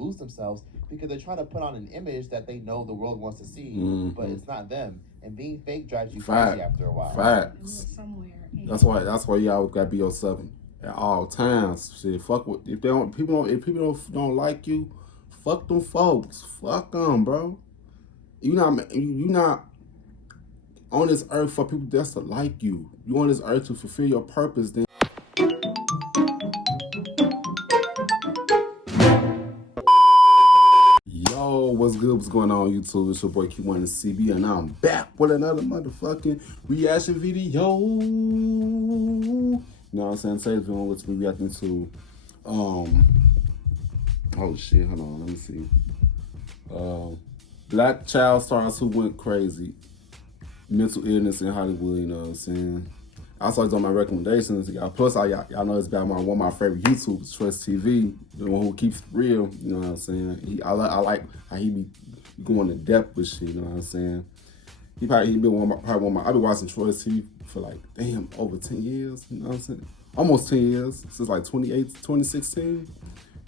lose themselves because they're trying to put on an image that they know the world wants to see, but it's not them. And being fake drives you crazy after a while. Facts. That's why you always gotta be yourself at all times. Shit, fuck with if people don't like you, fuck them folks. Fuck them, bro. You not on this earth for people just to like you. You on this earth to fulfill your purpose. Then. Yo, what's good? What's going on, YouTube? It's your boy Kewonis CB, and I'm back with another motherfucking reaction video. You know what I'm saying? Today's video, which we reacting to, oh shit, hold on, let me see. Black child stars who went crazy. Mental illness in Hollywood, you know what I'm saying? I saw these on my recommendations. Plus, y'all know it's about one of my favorite YouTubers, Trust TV, the one who keeps it real, you know what I'm saying? I like how he be going to depth with shit, you know what I'm saying? He been I've been watching Trust TV for like, damn, over 10 years, you know what I'm saying? Almost 10 years, since like 2016.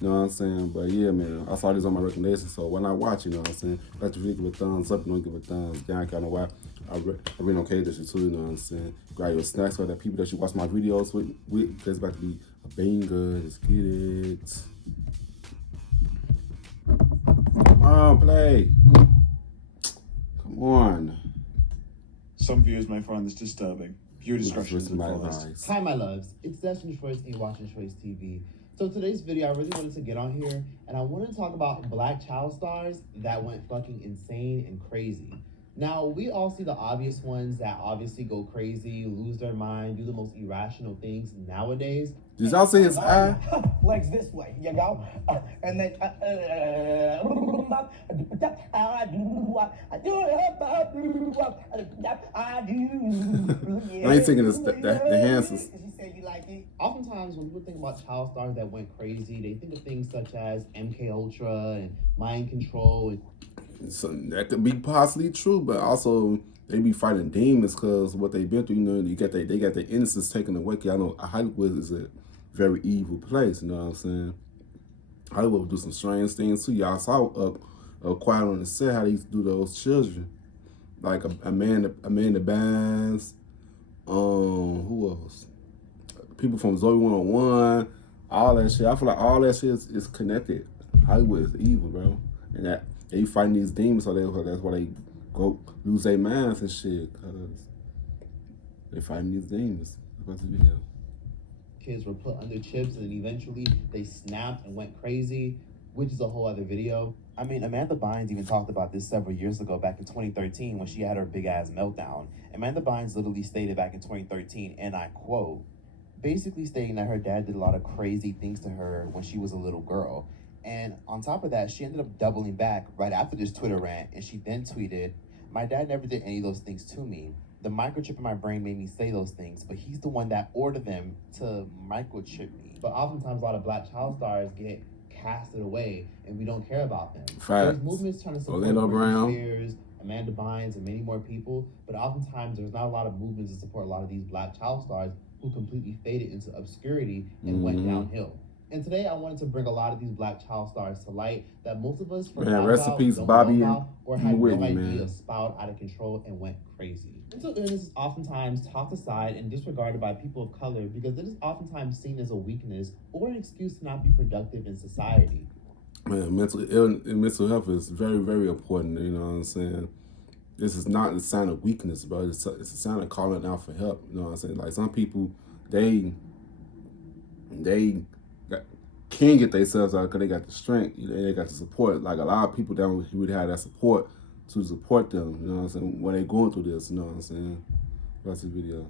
You know what I'm saying? But yeah, man, I saw this on my recommendations, so when I watch, you know what I'm saying? Let your video give a thumbs up, you don't give a thumbs down, kind of why. I really don't care this shit too, you know what I'm saying? Grab your snacks for the people that you watch my videos with, because it's about to be a banger. Let's get it. Come on, play. Come on. Some viewers may find this disturbing. Viewer discretion is advised. Hi, my loves. It's Destiny Choice and you're watching Choice TV. So today's video, I really wanted to get on here, and I want to talk about black child stars that went fucking insane and crazy. Now, we all see the obvious ones that obviously go crazy, lose their mind, do the most irrational things nowadays. Did y'all see his eye? Legs this way, you go. And then... I ain't thinking the hands. Oftentimes, when people think about child stars that went crazy, they think of things such as MK Ultra and mind control. So that could be possibly true, but also they be fighting demons because what they've been through. You know, they got their innocence taken away. I know Hollywood is a very evil place. You know what I'm saying? Hollywood will do some strange things too. Y'all saw Quiet on the Set how they used to do those children, like Amanda Bynes. Who else? People from Zoe 101, all that shit. I feel like all that shit is connected. Hollywood is evil, bro, and that they fighting these demons, so that's why they go lose their minds and shit, cause they fighting these demons. That's the video. Kids were put under chips and eventually they snapped and went crazy, which is a whole other video. I mean, Amanda Bynes even talked about this several years ago, back in 2013, when she had her big ass meltdown. Amanda Bynes literally stated back in 2013, and I quote, basically stating that her dad did a lot of crazy things to her when she was a little girl. And on top of that, she ended up doubling back right after this Twitter rant, and she then tweeted, "My dad never did any of those things to me. The microchip in my brain made me say those things, but he's the one that ordered them to microchip me." But oftentimes, a lot of black child stars get casted away, and we don't care about them. There's movements trying to support Britney Spears, Amanda Bynes, and many more people, but oftentimes there's not a lot of movements to support a lot of these black child stars who completely faded into obscurity and went downhill. And today I wanted to bring a lot of these black child stars to light that most of us forgot about, don't know about, or had no idea spiraled out of control and went crazy. Mental illness is oftentimes tossed aside and disregarded by people of color because it is oftentimes seen as a weakness or an excuse to not be productive in society. Man, mental health is very, very important, you know what I'm saying? This is not a sign of weakness, bro. It's a sign of calling out for help, you know what I'm saying? Like some people, they can get themselves out because they got the strength, they got the support. Like a lot of people don't really have that support to support them, you know what I'm saying, when they're going through this, you know what I'm saying? That's the video.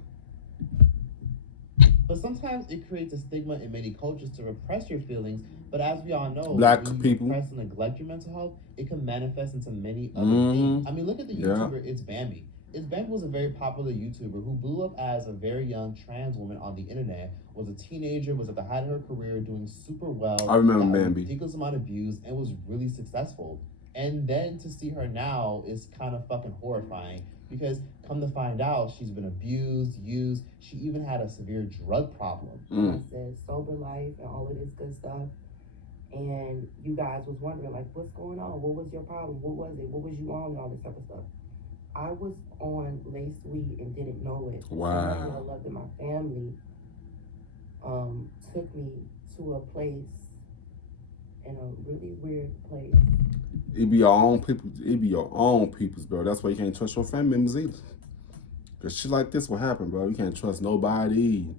But sometimes it creates a stigma in many cultures to repress your feelings, but as we all know, black when you people repress and neglect your mental health, it can manifest into many other things. I mean, look at the YouTuber, It's Bambi. It's Bambi was a very popular YouTuber who blew up as a very young trans woman on the internet, was a teenager, was at the height of her career, doing super well. I remember Bambi. Ridiculous amount of views and was really successful. And then to see her now is kind of fucking horrifying because come to find out, she's been abused, used. She even had a severe drug problem. I said sober life and all of this good stuff. and you guys was wondering, like, what's going on? What was your problem? What was it? What was you on? And all this type of stuff. I was on laced weed and didn't know it. Wow. Someone who I loved in my family took me to a place, in a really weird place. It be your own people. It be your own peoples, bro. That's why you can't trust your family members either. Cause shit like this will happen, bro. You can't trust nobody.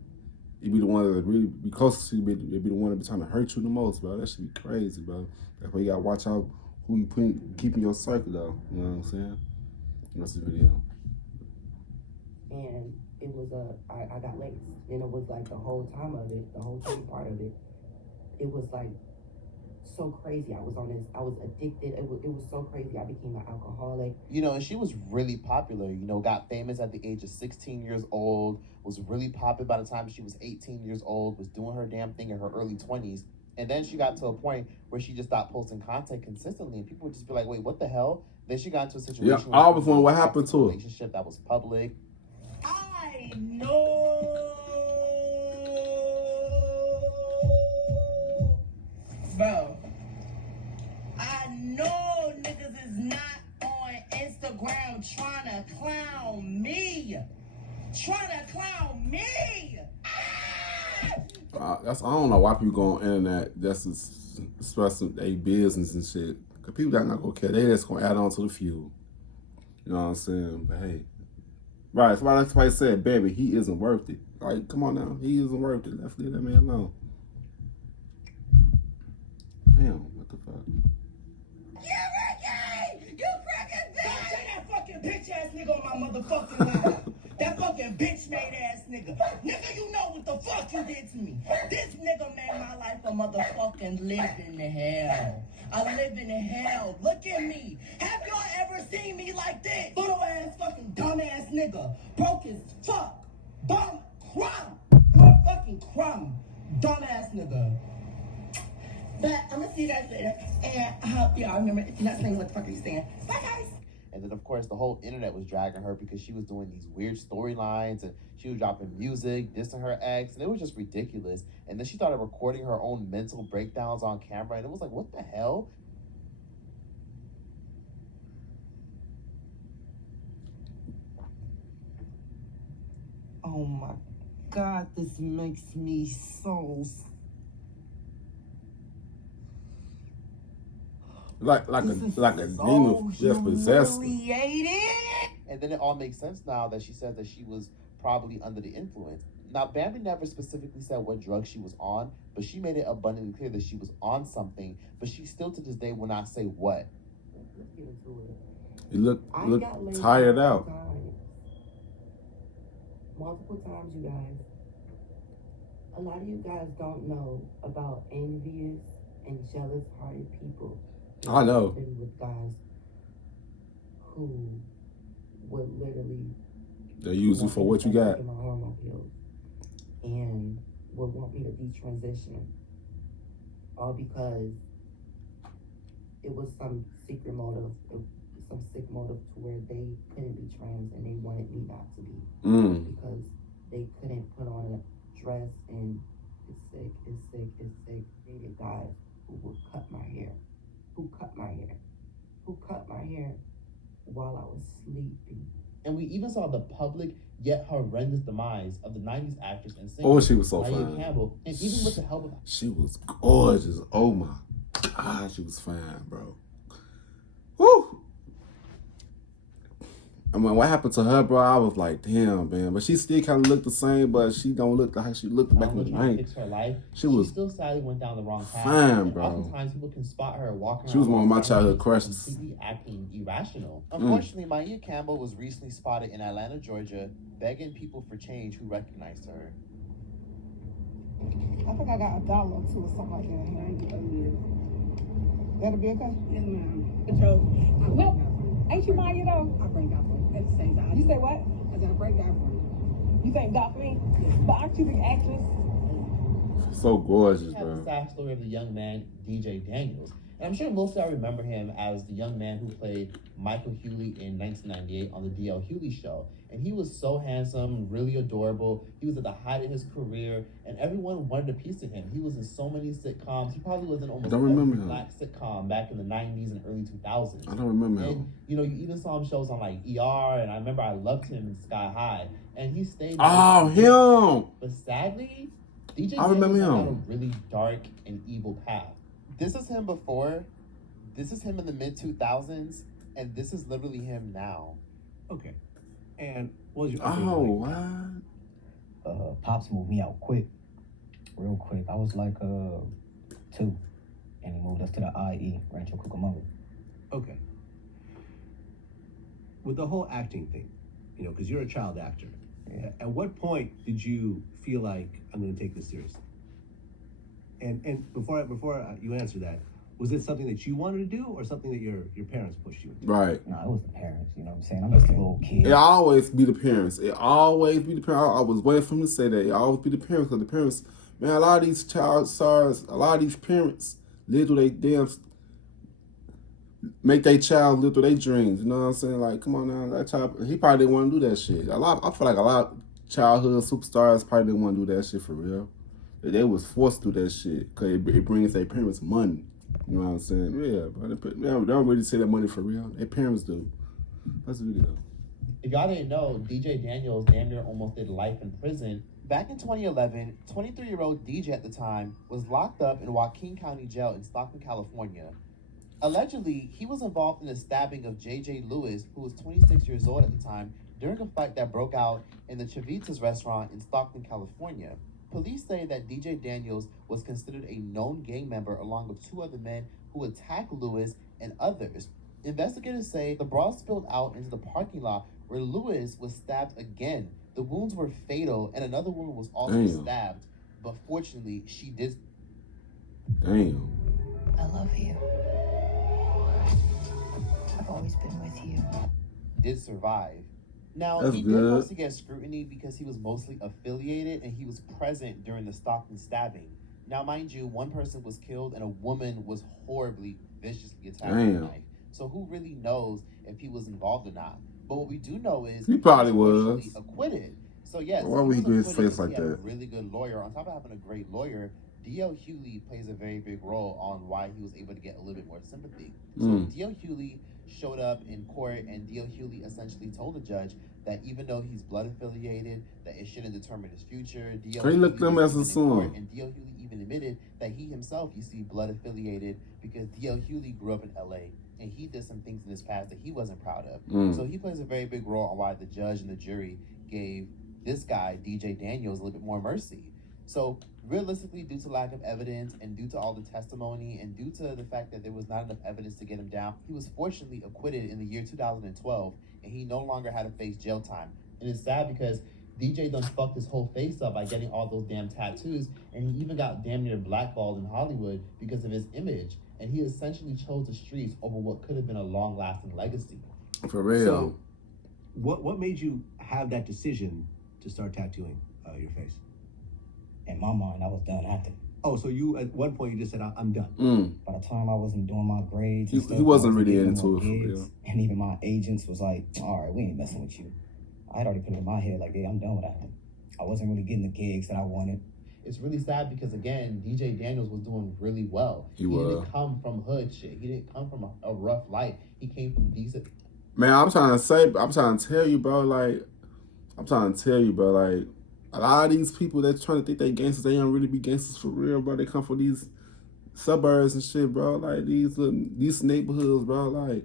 You be the one that really be closest to you. They be the one that be trying to hurt you the most, bro. That should be crazy, bro. That's why you gotta watch out who you keep in your circle, though. You know what I'm saying? That's the video. And it was I got laced, and it was like the whole time of it, the whole time part of it. It was like so crazy. I was addicted. It was so crazy. I became an alcoholic. You know, and she was really popular, you know, got famous at the age of 16 years old, was really popular by the time she was 18 years old, was doing her damn thing in her early 20s. And then she got to a point where she just stopped posting content consistently, and people would just be like, wait, what the hell? Then she got into a situation Yeah, I always wonder what happened to her. Relationship that was public. I know. Bro, I know niggas is not on Instagram trying to clown me. Trying to clown me. I don't know why people go on the internet. That's expressing their business and shit. Cause people that not gonna care. They just gonna add on to the fuel. You know what I'm saying? But hey, right? That's why somebody said, "Baby, he isn't worth it." Like, come on now, he isn't worth it. Let's leave that man alone. Damn, what the fuck? You Ricky! You cracking bitch! Don't say that fucking bitch ass nigga on my motherfucking live. That fucking bitch made ass nigga. Nigga, you know what the fuck you did to me. This nigga made my life a motherfucking living hell. I live in hell. Look at me. Have y'all ever seen me like this? Little ass fucking dumb ass nigga. Broke as fuck. Bum crumb. You're a fucking crumb. Dumb ass nigga. But I'm gonna see you guys later. And I hope y'all remember, if you're not saying what the fuck are you saying. Bye guys. And then, of course, the whole internet was dragging her because she was doing these weird storylines and she was dropping music, dissing her ex, and it was just ridiculous. And then she started recording her own mental breakdowns on camera, and it was like, what the hell? Oh my God, this makes me so... Like a demon just possessed. And then it all makes sense now that she said that she was probably under the influence. Now, Bambi never specifically said what drug she was on, but she made it abundantly clear that she was on something, but she still to this day will not say what. Let's get into it. You look tired out. Multiple times, you guys. A lot of you guys don't know about envious and jealous-hearted people. I know. Been with guys who would literally... They use you for what you got. My hormone pills and would want me to detransition, all because it was some secret motive, some sick motive to where they couldn't be trans and they wanted me not to be because they couldn't put on a dress, and it's sick. Dated guys who would cut my hair, who cut my hair while I was sleeping. And we even saw the public yet horrendous demise of the 90s actress and singer. Oh, she was so fine. Campbell, and even with the help of... She was gorgeous. Oh my God, she was fine, bro. Woo! I mean, what happened to her, bro? I was like, damn, man. But she still kind of looked the same, but she don't look like she looked back in the night. Fix her life. She still sadly went down the wrong path. Fine, bro. Oftentimes people can spot her walking. She was one of my childhood crushes. Completely acting irrational. Unfortunately, Maya Campbell was recently spotted in Atlanta, Georgia, begging people for change who recognized her. I think I got $1 or $2 or something like that. That'll be okay? Yes, ma'am. Well, ain't you Maya though? I bring God for you at the same time. You say what? I said I bring God for you. You thank God for me? Yes. But aren't you the actress? So gorgeous, We have bro. the sad story of the young man, DJ Daniels. And I'm sure most of y'all remember him as the young man who played Michael Hewley in 1998 on the D.L. Hewley Show. And he was so handsome, really adorable. He was at the height of his career, and everyone wanted a piece of him. He was in so many sitcoms. He probably was in almost every black sitcom back in the 90s and early 2000s. I don't remember him. And, you know, you even saw him shows on, like, ER, and I remember I loved him in Sky High. And he stayed... Oh, him! But sadly, DJ I remember Daniels him. had a really dark and evil path. This is him before, this is him in the mid-2000s, and this is literally him now. Okay. And what was your what? Pops moved me out quick, real quick. I was like 2, and he moved us to the IE, Rancho Cucamonga. Okay. With the whole acting thing, you know, because you're a child actor. Yeah. At what point did you feel like I'm going to take this seriously? And before you answer that, was it something that you wanted to do or something that your parents pushed you into? Right. No, it was the parents, you know what I'm saying? I'm just a little kid. It always be the parents. It always be the parents. I was waiting for him to say that. It always be the parents, because the parents, man, a lot of these child stars, a lot of these parents live through their make their child live through their dreams. You know what I'm saying? Like, come on now, that child, he probably didn't want to do that shit. I feel like a lot of childhood superstars probably didn't want to do that shit for real. They was forced to do that shit because it brings their parents money. You know what I'm saying? Yeah, but they don't really say that money for real. Their parents do. That's the video. If y'all didn't know, DJ Daniels damn near almost did life in prison. Back in 2011, 23-year-old DJ at the time was locked up in Joaquin County Jail in Stockton, California. Allegedly, he was involved in the stabbing of J.J. Lewis, who was 26 years old at the time, during a fight that broke out in the Chavitas restaurant in Stockton, California. Police say that DJ Daniels was considered a known gang member along with 2 other men who attacked Lewis and others. Investigators say the brawl spilled out into the parking lot where Lewis was stabbed again. The wounds were fatal and another woman was also stabbed, but fortunately she did. Damn. I love you. I've always been with you. Did survive. Now, That's he good. did mostly get scrutiny because he was mostly affiliated and he was present during the Stockton stabbing. Now, mind you, 1 person was killed and a woman was horribly, viciously attacked with a knife. So who really knows if he was involved or not? But what we do know is He probably was was. acquitted. So yes, why would he do his face like he had that? a really good lawyer. On top of having a great lawyer, D.L. Hewley plays a very big role on why he was able to get a little bit more sympathy. So D.L. Hewley showed up in court, and D.L. Hewley essentially told the judge that even though he's blood affiliated, that it shouldn't determine his future. D.L. He looked them as a son. And D.L. Hewley even admitted that he himself, you see, blood affiliated because D.L. Hewley grew up in L.A. and he did some things in his past that he wasn't proud of. So he plays a very big role on why the judge and the jury gave this guy, DJ Daniels, a little bit more mercy. So realistically, due to lack of evidence and due to all the testimony and due to the fact that there was not enough evidence to get him down, he was fortunately acquitted in the year 2012, and he no longer had to face jail time. And it's sad because DJ done fucked his whole face up by getting all those damn tattoos, and he even got damn near blackballed in Hollywood because of his image. And he essentially chose the streets over what could have been a long-lasting legacy. For real. So, what made you have that decision to start tattooing your face? In my mind, I was done acting. Oh, so you at one point you just said I'm done. By the time I wasn't doing my grades, and stuff, he wasn't I really getting into more it for gigs, real. And even my agents was like, "All right, we ain't messing with you." I had already put it in my head like, "Hey, I'm done with acting." I wasn't really getting the gigs that I wanted. It's really sad because, again, DJ Daniels was doing really well. He was. Didn't come from hood shit. He didn't come from a rough life. He came from decent. Man, I'm trying to tell you, bro, like, a lot of these people that's trying to think they gangsters, they don't really be gangsters for real, bro. They come from these suburbs and shit, bro. Like, these neighborhoods, bro. Like,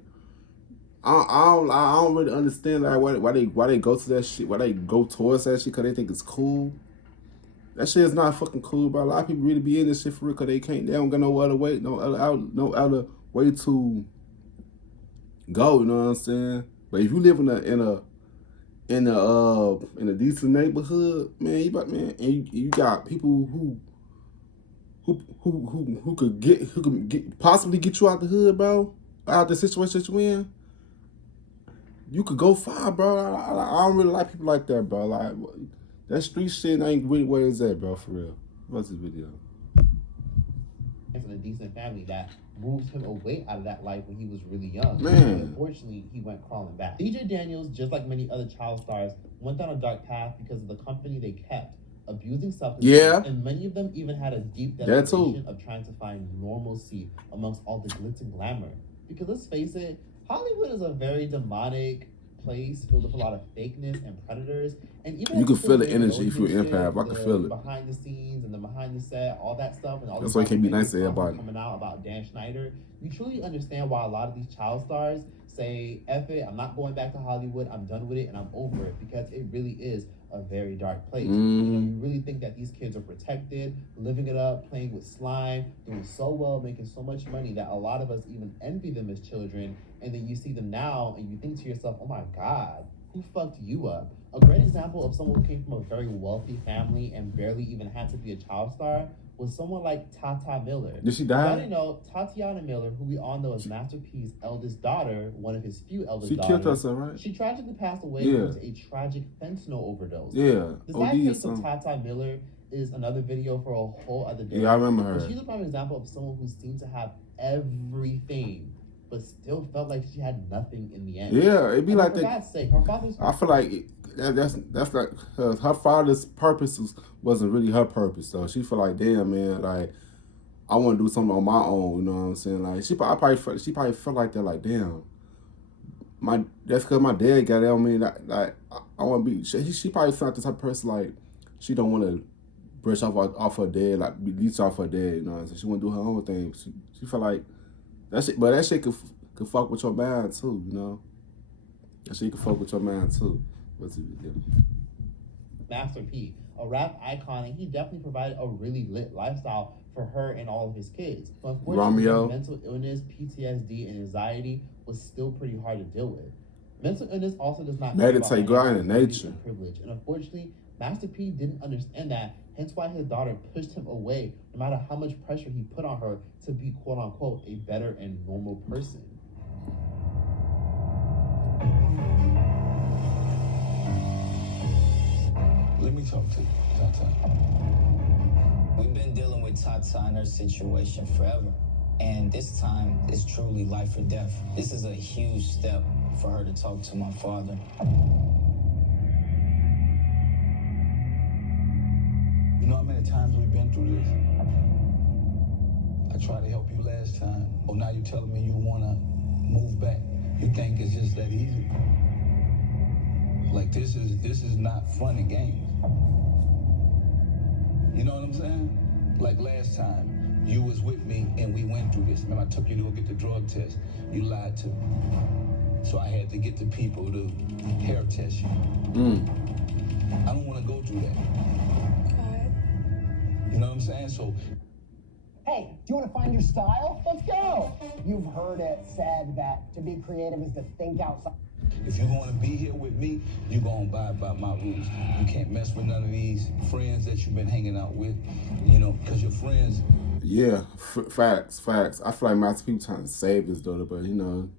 I don't really understand, like, why they go to that shit, why they go towards that shit, because they think it's cool. That shit is not fucking cool, bro. A lot of people really be in this shit for real because they don't got no other way, no other way to go. You know what I'm saying? But if you live in a decent neighborhood, man, and you got people who could possibly get you out the hood, bro, out the situation that you in. You could go far, bro. I don't really like people like that, bro. Like, that street shit ain't really where it's at, bro, for real. What's this video? in a decent family that moved him away out of that life when he was really young. Man. And unfortunately, he went crawling back. DJ Daniels, just like many other child stars, went down a dark path because of the company they kept, abusing substances. Yeah. And many of them even had a deep That desperation too. of trying to find normalcy amongst all the glitz and glamour. Because let's face it, Hollywood is a very demonic place filled with a lot of fakeness and predators. And even You can if feel the people energy if you're an shit, empath. I can feel it. behind the scenes and the behind the set, all that stuff, and all That's the why you can't be nice to stuff everybody. coming out about Dan Schneider, you truly understand why a lot of these child stars say, F it, I'm not going back to Hollywood, I'm done with it, and I'm over it, because it really is a very dark place. You know, you really think that these kids are protected, living it up, playing with slime, doing so well, making so much money that a lot of us even envy them as children, and then you see them now and you think to yourself, oh my God, who fucked you up? A great example of someone who came from a very wealthy family and barely even had to be a child star was someone like Tata Miller. Did she You die? gotta know, Tatiana Miller, who we all know as Master P's eldest daughter, one of his few eldest She daughters. killed herself, right? She tragically passed away Yeah. due to a tragic fentanyl overdose. Yeah. The OD sad or case of something. Tata Miller is another video for a whole other day. Yeah, I remember But her. she's a prime example of someone who seemed to have everything, but still felt like she had nothing in the end. Yeah, it'd be And like for that. God's sake, her father's I feel like that's like her father's purpose wasn't really her purpose though. She feel like, damn man, like I want to do something on my own. You know what I'm saying? Like she probably felt like that. Like damn, that's because my dad got it on me. Like I want to be. She probably felt like the type of person like she don't want to brush off her dad, like leech off her dad. You know what I'm saying? She want to do her own thing. She felt like that shit, but that shit could fuck with your mind too. You know, that shit could fuck with your mind too. Master P, a rap icon, and he definitely provided a really lit lifestyle for her and all of his kids. But unfortunately, Romeo. mental illness, PTSD, and anxiety was still pretty hard to deal with. Mental illness also does not Meditate, go out in nature. Privilege, and unfortunately, Master P didn't understand that. Hence why his daughter pushed him away, no matter how much pressure he put on her to be "quote unquote" a better and normal person. Let me talk to you, Tata. We've been dealing with Tata and her situation forever. And this time, it's truly life or death. This is a huge step for her to talk to my father. You know how many times we've been through this? I tried to help you last time. Oh, now you're telling me you want to move back. You think it's just that easy? Like this is not fun and games. You know what I'm saying? Like last time, you was with me and we went through this. Remember I took you to go get the drug test. You lied to me. So I had to get the people to hair test you. I don't want to go through that. You know what I'm saying? So hey, do you want to find your style? Let's go. You've heard it said that to be creative is to think outside. If you're going to be here with me, you're going to abide by my rules. You can't mess with none of these friends that you've been hanging out with, you know, because your friends. Yeah, facts. I feel like Master P trying to save his daughter, but you know,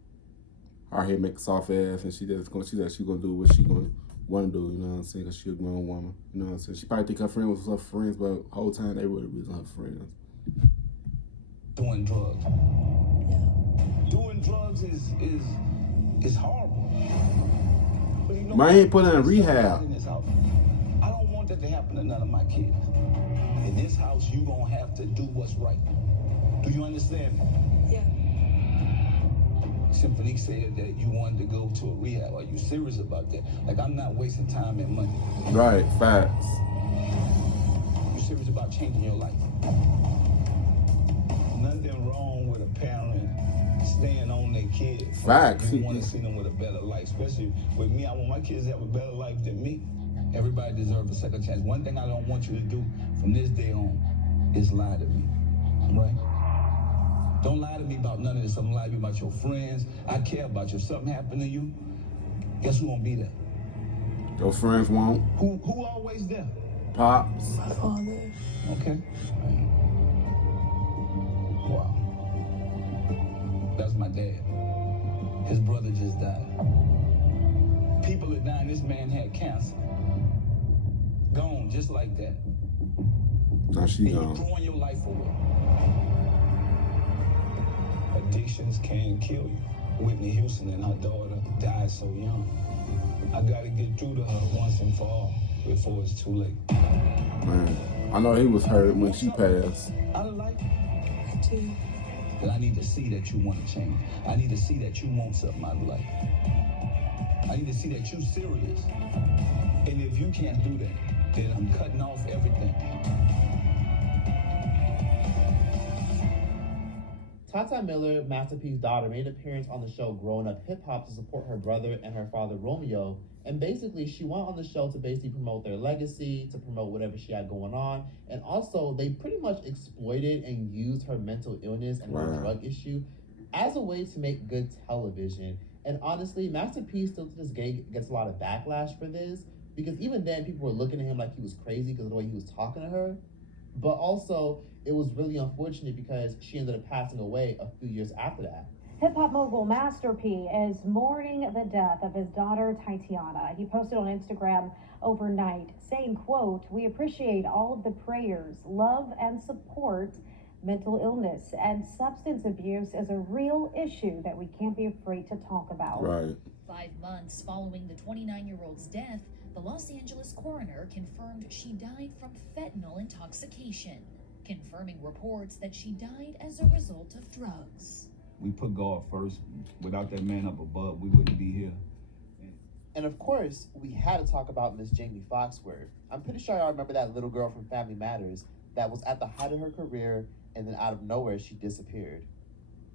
out here make a soft ass, and she's gonna do what she gonna want to do. You know what I'm saying? Because she's a grown woman. You know what I'm saying? She probably think her friends was her friends, but the whole time they were the reason her friends. Doing drugs. Yeah. Doing drugs is horrible. But you know, Man, ain't put her in rehab. In this house. I don't want that to happen to none of my kids. In this house, you gonna have to do what's right. Do you understand? Yeah. Symphony said that you wanted to go to a rehab. Are you serious about that? Like, I'm not wasting time and money. Right, facts. You serious about changing your life? Nothing wrong with a parent staying on their kids. Facts. You want to see them with a better life. Especially with me, I want my kids to have a better life than me. Everybody deserves a second chance. One thing I don't want you to do from this day on is lie to me, right? Don't lie to me about none of this. I'm lying to you about your friends. I care about you. If something happened to you, guess who won't be there? Your friends won't. Who always there? Pops. My father. Okay. Wow. That's my dad. His brother just died. People are dying. This man had cancer. Gone just like that. Now she and gone. you're throwing your life away. Addictions can kill you. Whitney Houston and her daughter died so young. I gotta get through to her once and for all before it's too late. Man, I know he was hurt when she passed. I like it. Too. But I need to see that you want to change. I need to see that you want something out of life. I need to see that you're serious. And if you can't do that, then I'm cutting off everything. Tatiana Miller, Master P's daughter, made an appearance on the show Growing Up Hip Hop to support her brother and her father Romeo. And basically, she went on the show to basically promote their legacy, to promote whatever she had going on. And also, they pretty much exploited and used her mental illness and her drug issue as a way to make good television. And honestly, Master P still to this day gets a lot of backlash for this, because even then, people were looking at him like he was crazy because of the way he was talking to her. But also, it was really unfortunate because she ended up passing away a few years after that. Hip-hop mogul Master P is mourning the death of his daughter, Tatiana. He posted on Instagram overnight saying, quote, "We appreciate all of the prayers, love, and support. Mental illness and substance abuse is a real issue that we can't be afraid to talk about." Right. 5 months following the 29-year-old's death, the Los Angeles coroner confirmed she died from fentanyl intoxication, confirming reports that she died as a result of drugs. We put God first. Without that man up above, we wouldn't be here. And of course, we had to talk about Miss Jamie Foxworth. I'm pretty sure y'all remember that little girl from Family Matters that was at the height of her career, and then out of nowhere, she disappeared.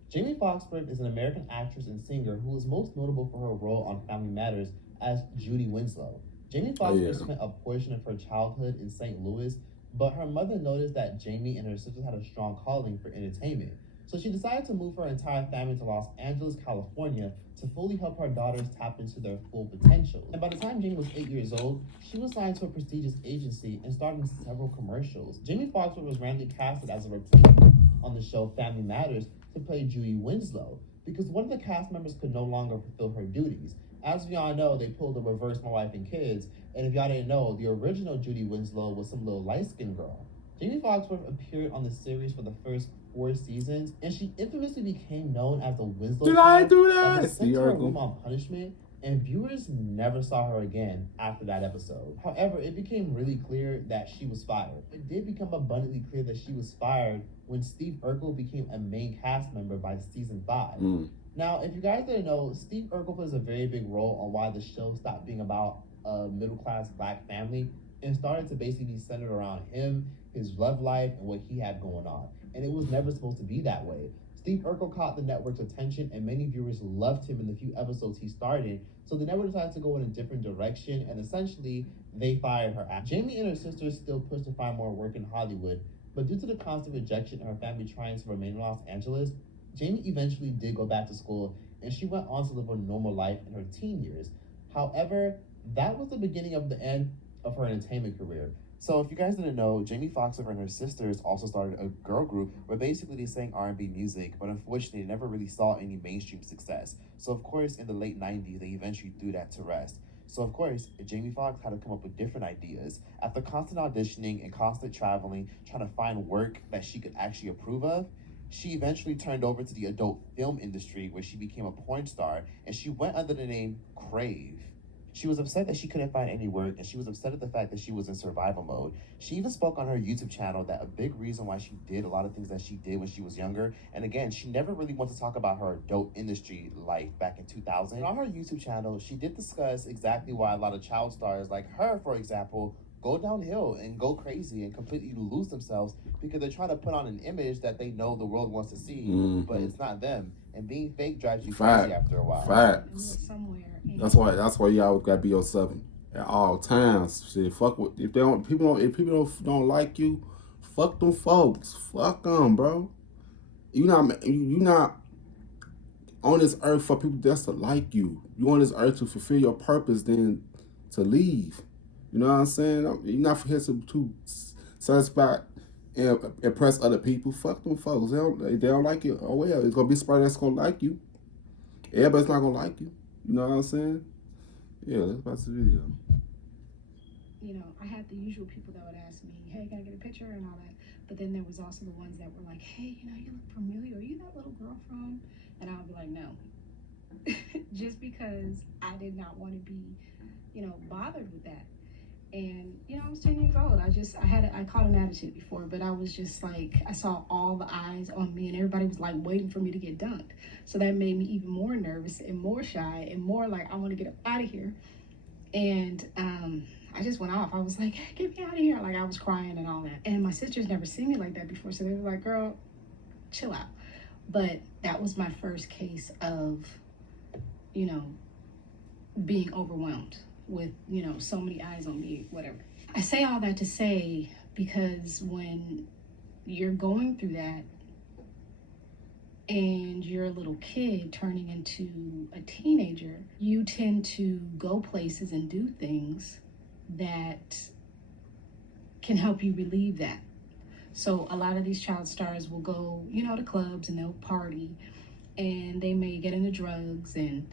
Jamie Foxworth is an American actress and singer who is most notable for her role on Family Matters as Judy Winslow. Jamie Foxworth spent a portion of her childhood in St. Louis, but her mother noticed that Jamie and her sisters had a strong calling for entertainment. So she decided to move her entire family to Los Angeles, California to fully help her daughters tap into their full potential. And by the time Jamie was 8 years old, she was signed to a prestigious agency and starred in several commercials. Jamie Foxworth was randomly casted as a replacement on the show Family Matters to play Judy Winslow because one of the cast members could no longer fulfill her duties. As we all know, they pulled the reverse My Wife and Kids, and if y'all didn't know, the original Judy Winslow was some little light-skinned girl. Jamie Foxworth appeared on the series for the first 4 seasons, and she infamously became known as the Winslow. Did I do that that? was sent to her room on punishment, and viewers never saw her again after that episode. However, it became really clear that she was fired. It did become abundantly clear that she was fired when Steve Urkel became a main cast member by season 5. Now, if you guys didn't know, Steve Urkel plays a very big role on why the show stopped being about a middle-class black family and started to basically be centered around him, his love life, and what he had going on. And it was never supposed to be that way. Steve Urkel caught the network's attention, and many viewers loved him in the few episodes he starred in, so the network decided to go in a different direction, and essentially, they fired her. Jamie and her sisters still pushed to find more work in Hollywood, but due to the constant rejection and her family trying to remain in Los Angeles, Jamie eventually did go back to school, and she went on to live a normal life in her teen years. However, that was the beginning of the end of her entertainment career. So if you guys didn't know, Jamie Foxworth and her sisters also started a girl group where basically they sang R&B music, but unfortunately they never really saw any mainstream success. So of course, in the late 90s, they eventually threw that to rest. So of course, Jamie Foxx had to come up with different ideas. After constant auditioning and constant traveling, trying to find work that she could actually approve of, she eventually turned over to the adult film industry where she became a porn star, and she went under the name Crave. She was upset that she couldn't find any work, and she was upset at the fact that she was in survival mode. She even spoke on her YouTube channel that a big reason why she did a lot of things that she did when she was younger, and again, she never really wanted to talk about her adult industry life back in 2000. And on her YouTube channel, she did discuss exactly why a lot of child stars like her, for example, go downhill and go crazy and completely lose themselves because they're trying to put on an image that they know the world wants to see, but it's not them. And being fake drives you crazy after a while. Facts. That's why you always gotta be yourself at all times. Shit, fuck with if people don't like you, fuck them folks. Fuck them, bro. You not on this earth for people just to like you. You on this earth to fulfill your purpose, then to leave. You know what I'm saying? You're not here to satisfy and impress other people. Fuck them folks. They don't like you. Oh well, it's gonna be somebody that's gonna like you. Everybody's not gonna like you. You know what I'm saying? Yeah, let's watch the video. You know, I had the usual people that would ask me, hey, can I get a picture and all that. But then there was also the ones that were like, hey, you know, you look familiar. Are you that little girl from? And I'll be like, no. Just because I did not want to be, you know, bothered with that. And, you know, I was 10 years old. I caught an attitude before, but I was just like, I saw all the eyes on me and everybody was like waiting for me to get dunked. So that made me even more nervous and more shy and more like, I want to get up out of here. And I just went off. I was like, hey, get me out of here. Like, I was crying and all that. And my sisters never seen me like that before. So they were like, girl, chill out. But that was my first case of, you know, being overwhelmed with, you know, so many eyes on me, whatever. I say all that to say, because when you're going through that and you're a little kid turning into a teenager, you tend to go places and do things that can help you relieve that. So a lot of these child stars will go, you know, to clubs and they'll party and they may get into drugs and,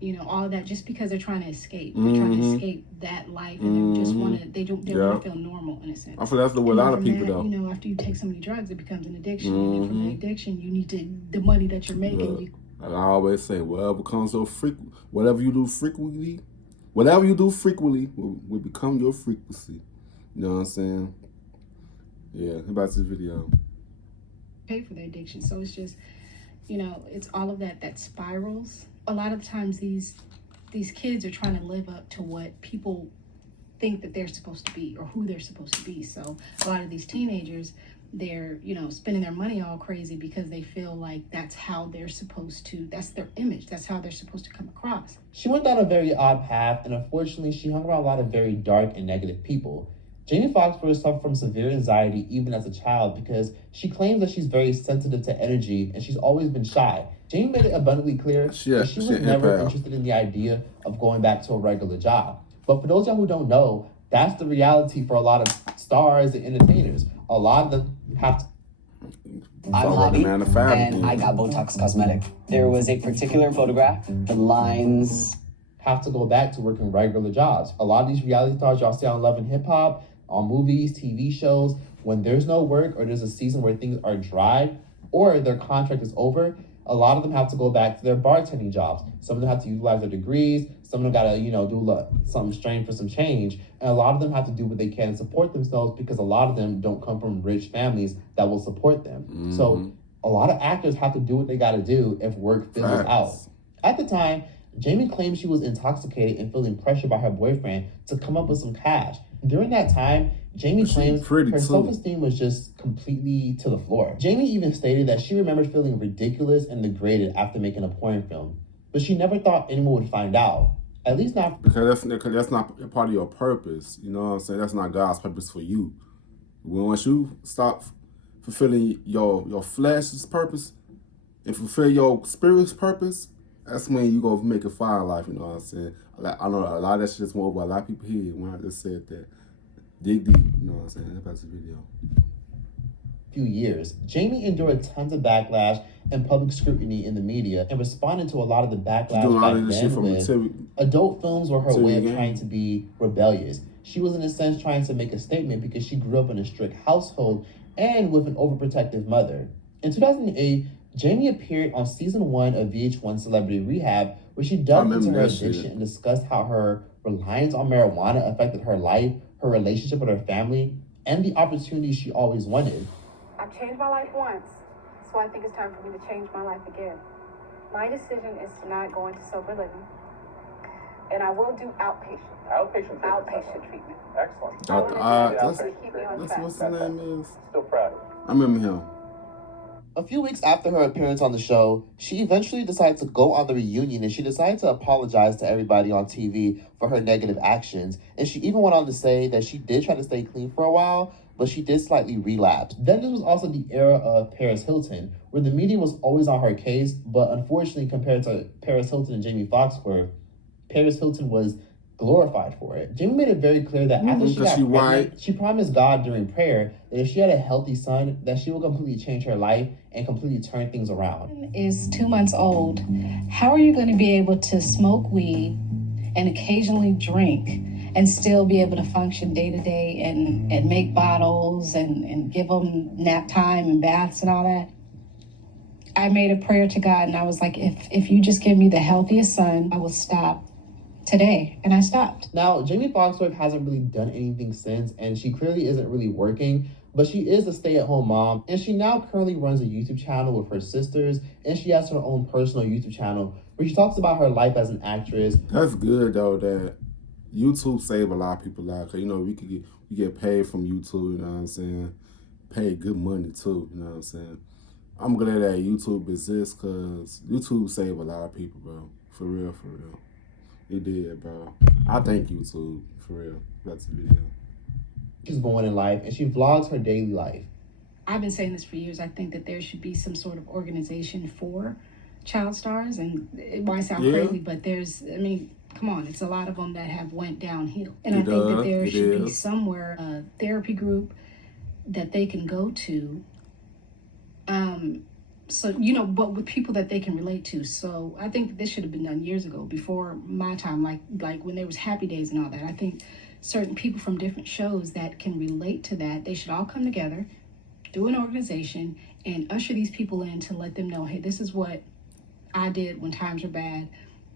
you know, all of that just because they're trying to escape. They're trying to escape that life and they just want to, they want to feel normal in a sense. I feel that's the way a lot of people though. You know, after you take so many drugs, it becomes an addiction. And then from the addiction, you need the money that you're making. Like I always say, whatever you do frequently will become your frequency. You know what I'm saying? Yeah, about this video. Pay for their addiction. So it's just, you know, it's all of that spirals. A lot of times these kids are trying to live up to what people think that they're supposed to be or who they're supposed to be. So a lot of these teenagers, they're, you know, spending their money all crazy because they feel like that's how they're supposed to, that's their image, that's how they're supposed to come across. She went down a very odd path, and unfortunately she hung around a lot of very dark and negative people. Jamie Foxworth suffered from severe anxiety even as a child because she claims that she's very sensitive to energy and she's always been shy. Jamie made it abundantly clear that she was never interested in the idea of going back to a regular job. But for those of y'all who don't know, that's the reality for a lot of stars and entertainers. A lot of them have to... I'm Hobby, and I got Botox Cosmetic. There was a particular photograph, the lines... have to go back to working regular jobs. A lot of these reality stars y'all see on Love and Hip Hop, on movies, TV shows, when there's no work or there's a season where things are dry or their contract is over, a lot of them have to go back to their bartending jobs. Some of them have to utilize their degrees. Some of them gotta, you know, do something strange for some change. And a lot of them have to do what they can to support themselves because a lot of them don't come from rich families that will support them. So a lot of actors have to do what they gotta do if work fizzles out. At the time, Jamie claimed she was intoxicated and feeling pressured by her boyfriend to come up with some cash. During that time, Jamie claims her self-esteem was just completely to the floor. Jamie even stated that she remembered feeling ridiculous and degraded after making a porn film, but she never thought anyone would find out. At least not because that's not part of your purpose. You know what I'm saying? That's not God's purpose for you. Once you stop fulfilling your flesh's purpose and fulfill your spirit's purpose, that's when you go make a fire life, you know what I'm saying? I know a lot of that shit just went over a lot of people's head when I just said that. Dig deep, you know what I'm saying? That's the video. Few years, Jamie endured tons of backlash and public scrutiny in the media and responded to a lot of the backlash back then with adult films were her way of trying to be rebellious. She was in a sense trying to make a statement because she grew up in a strict household and with an overprotective mother. In 2008, Jamie appeared on season 1 of VH1 Celebrity Rehab, where she delved into her addiction and discussed how her reliance on marijuana affected her life, her relationship with her family, and the opportunities she always wanted. I've changed my life once, so I think it's time for me to change my life again. My decision is to not go into sober living, and I will do outpatient treatment. Excellent. That's what's the name is? Still proud. I remember him. A few weeks after her appearance on the show, she eventually decided to go on the reunion and she decided to apologize to everybody on TV for her negative actions. And she even went on to say that she did try to stay clean for a while, but she did slightly relapse. Then this was also the era of Paris Hilton, where the media was always on her case, but unfortunately compared to Paris Hilton and Jamie Foxworth, Paris Hilton was glorified for it. Jamie made it very clear that after she got pregnant, she promised God during prayer that if she had a healthy son, that she would completely change her life and completely turn things around. Is 2 months old. How are you going to be able to smoke weed and occasionally drink and still be able to function day to day and make bottles and give them nap time and baths and all that. I made a prayer to God and I was like, if you just give me the healthiest son, I will stop today. And I stopped. Now, Jamie Foxworth hasn't really done anything since, and she clearly isn't really working, but she is a stay-at-home mom, and she now currently runs a YouTube channel with her sisters, and she has her own personal YouTube channel where she talks about her life as an actress. That's good though, that YouTube save a lot of people lives. Cause you know, we get paid from YouTube, you know what I'm saying? Paid good money too, you know what I'm saying? I'm glad that YouTube exists because YouTube saved a lot of people, bro. For real, for real. It did, bro. I thank YouTube, for real. That's the video. She's going in life, and she vlogs her daily life. I've been saying this for years. I think that there should be some sort of organization for child stars, and it might sound crazy, but come on, it's a lot of them that have went downhill. And I think that there should be somewhere a therapy group that they can go to, so, you know, but with people that they can relate to. So I think that this should have been done years ago, before my time, like when there was Happy Days and all that. I think certain people from different shows that can relate to that, they should all come together, do an organization, and usher these people in to let them know, hey, this is what I did when times are bad.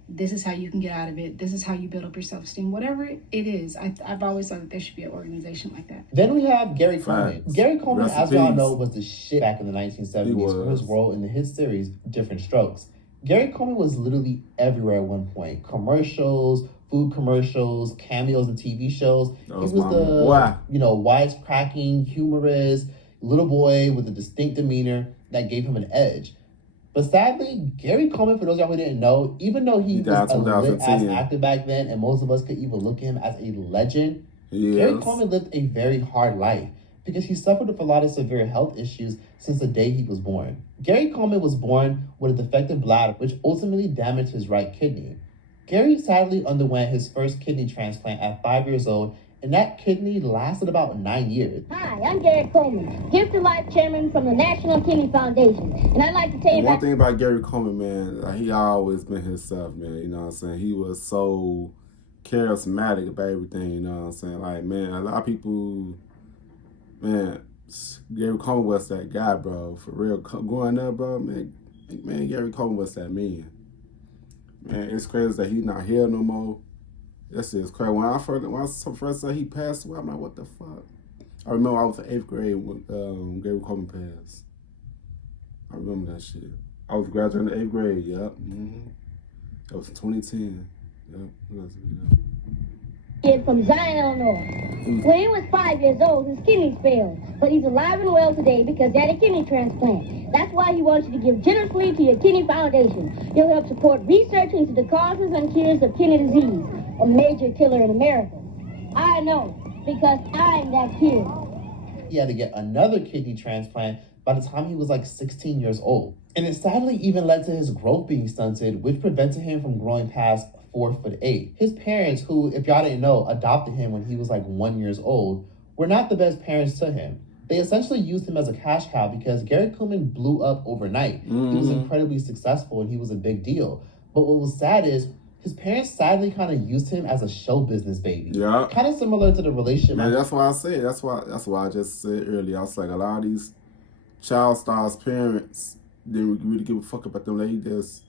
This is how you can get out of it. This is how you build up your self-esteem. Whatever it is, I've always thought that there should be an organization like that. Then we have Gary Coleman. Gary Coleman, as we all know, was the shit back in the 1970s for his role in the hit series Different Strokes. Gary Coleman was literally everywhere at one point. Commercials, food commercials, cameos in TV shows. He was the wisecracking, humorous little boy with a distinct demeanor that gave him an edge. But sadly, Gary Coleman, for those of y'all who didn't know, even though he was a lit-ass actor back then, and most of us could even look at him as a legend, Gary Coleman lived a very hard life because he suffered with a lot of severe health issues since the day he was born. Gary Coleman was born with a defective bladder, which ultimately damaged his right kidney. Gary sadly underwent his first kidney transplant at 5 years old, and that kidney lasted about 9 years. Hi, I'm Gary Coleman, Gift to Life Chairman from the National Kidney Foundation. And I'd like to tell you one thing about Gary Coleman, man, like, he always been himself, man, you know what I'm saying? He was so charismatic about everything, you know what I'm saying? Like, man, a lot of people, man, Gary Coleman was that guy, bro, for real. Growing up, bro, man, Gary Coleman was that man. Man, it's crazy that he's not here no more. That's just crazy. When I first saw he passed away, I'm like, what the fuck? I remember I was in 8th grade when Gary Coleman passed. I remember that shit. I was graduating in 8th grade, yep. That was 2010. Yep. Kid from Zion, Illinois. When he was 5 years old, his kidneys failed. But he's alive and well today because he had a kidney transplant. That's why he wants you to give generously to your Kidney Foundation. He'll help support research into the causes and cures of kidney disease, a major killer in America. I know, because I'm that kid. He had to get another kidney transplant by the time he was like 16 years old. And it sadly even led to his growth being stunted, which prevented him from growing past 4'8". His parents, who, if y'all didn't know, adopted him when he was like 1 year old, were not the best parents to him. They essentially used him as a cash cow because Gary Coleman blew up overnight. He was incredibly successful and he was a big deal. But what was sad is his parents sadly kind of used him as a show business baby. Yeah. Kind of similar to the relationship. Man, that's why I said. That's why I just said earlier. I was like, a lot of these child stars' parents didn't really give a fuck about them. They just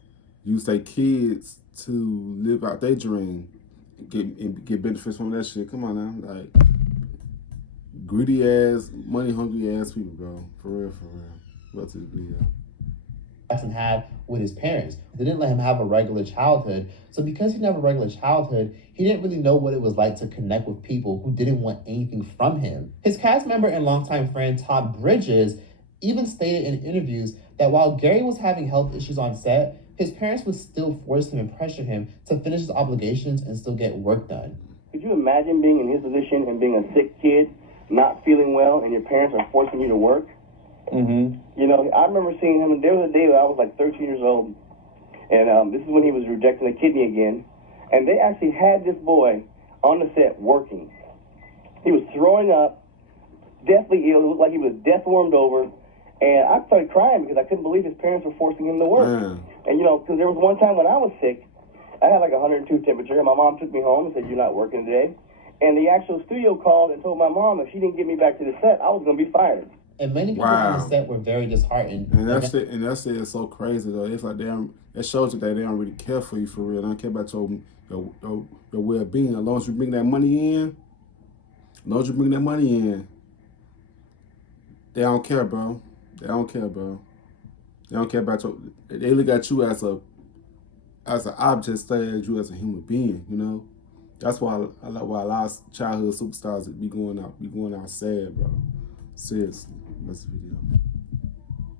use their kids to live out their dream and get benefits from that shit. Come on now, like greedy ass, money hungry ass people, bro. For real, for real. Well, to the video. Jackson had with his parents. They didn't let him have a regular childhood. So because he didn't have a regular childhood, he didn't really know what it was like to connect with people who didn't want anything from him. His cast member and longtime friend Todd Bridges even stated in interviews that while Gary was having health issues on set, his parents would still force him and pressure him to finish his obligations and still get work done. Could you imagine being in his position and being a sick kid, not feeling well, and your parents are forcing you to work? You know, I remember seeing him. There was a day that I was like 13 years old, and this is when he was rejecting a kidney again, and they actually had this boy on the set working. He was throwing up, deathly ill. It looked like he was death warmed over, and I started crying because I couldn't believe his parents were forcing him to work. And, you know, because there was one time when I was sick, I had like 102 temperature, and my mom took me home and said, "You're not working today." And the actual studio called and told my mom if she didn't get me back to the set, I was going to be fired. And many people on the set were very disheartened. And that shit is so crazy though. It's like it shows you that they don't really care for you for real. They don't care about your well-being. As long as you bring that money in, they don't care, bro. They don't care about your. They look at you as an object instead of you as a human being. You know, that's why a lot of childhood superstars be going out sad, bro. Seriously, that's the video.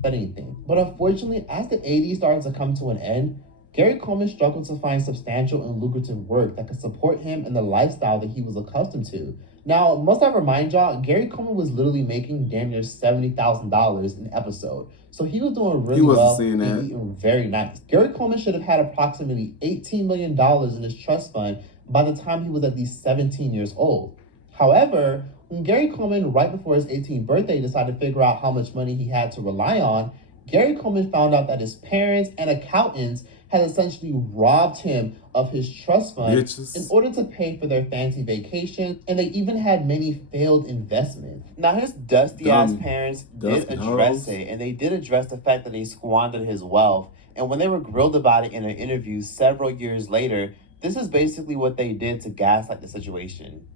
Anything. But unfortunately, as the 80s started to come to an end, Gary Coleman struggled to find substantial and lucrative work that could support him in the lifestyle that he was accustomed to. Now, must I remind y'all, Gary Coleman was literally making damn near $70,000 an episode. So he was doing really well and eating very nice. Gary Coleman should have had approximately $18 million in his trust fund by the time he was at least 17 years old. However, when Gary Coleman, right before his 18th birthday, decided to figure out how much money he had to rely on, Gary Coleman found out that his parents and accountants had essentially robbed him of his trust fund in order to pay for their fancy vacations, and they even had many failed investments. Now, his dusty-ass parents did address it, and they did address the fact that they squandered his wealth. And when they were grilled about it in an interview several years later, this is basically what they did to gaslight the situation.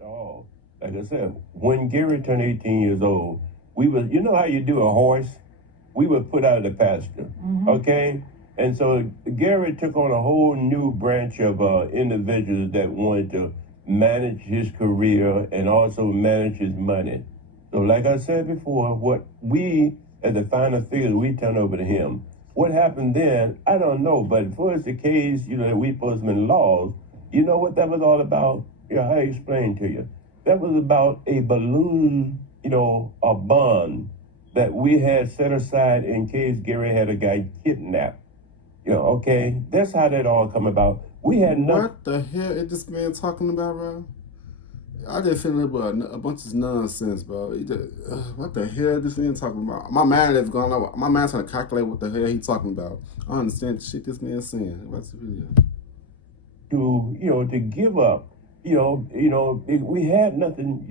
Oh, like I said, when Gary turned 18 years old, we was, you know how you do a horse? We were put out of the pasture, okay? And so Gary took on a whole new branch of individuals that wanted to manage his career and also manage his money. So like I said before, what we, as the final figures, we turn over to him. What happened then, I don't know, but for the case, you know, that we put them in laws, you know what that was all about? Yeah, I explained to you. That was about a balloon, you know, a bond that we had set aside in case Gary had a guy kidnapped. You know, okay, that's how that all come about. We had no. What the hell is this man talking about, bro? I just feel about a bunch of nonsense, bro. What the hell is this man talking about? My mind is going on. My mind's trying to calculate what the hell he talking about. I understand the shit this man's saying. What's the video? To give up. We had nothing.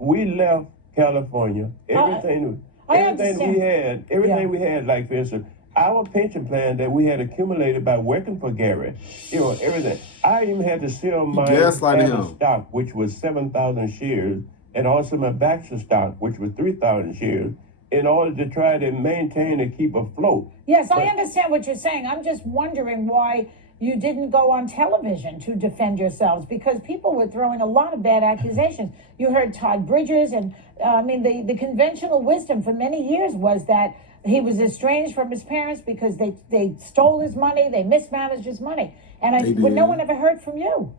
We left California. Everything we had, like for instance, our pension plan that we had accumulated by working for Gary, everything. I even had to sell my stock, which was 7,000 shares, and also my Baxter stock, which was 3,000 shares, in order to try to maintain and keep afloat. Yes, I understand what you're saying. I'm just wondering why you didn't go on television to defend yourselves, because people were throwing a lot of bad accusations. You heard Todd Bridges, and the conventional wisdom for many years was that he was estranged from his parents because they stole his money, they mismanaged his money. And no one ever heard from you.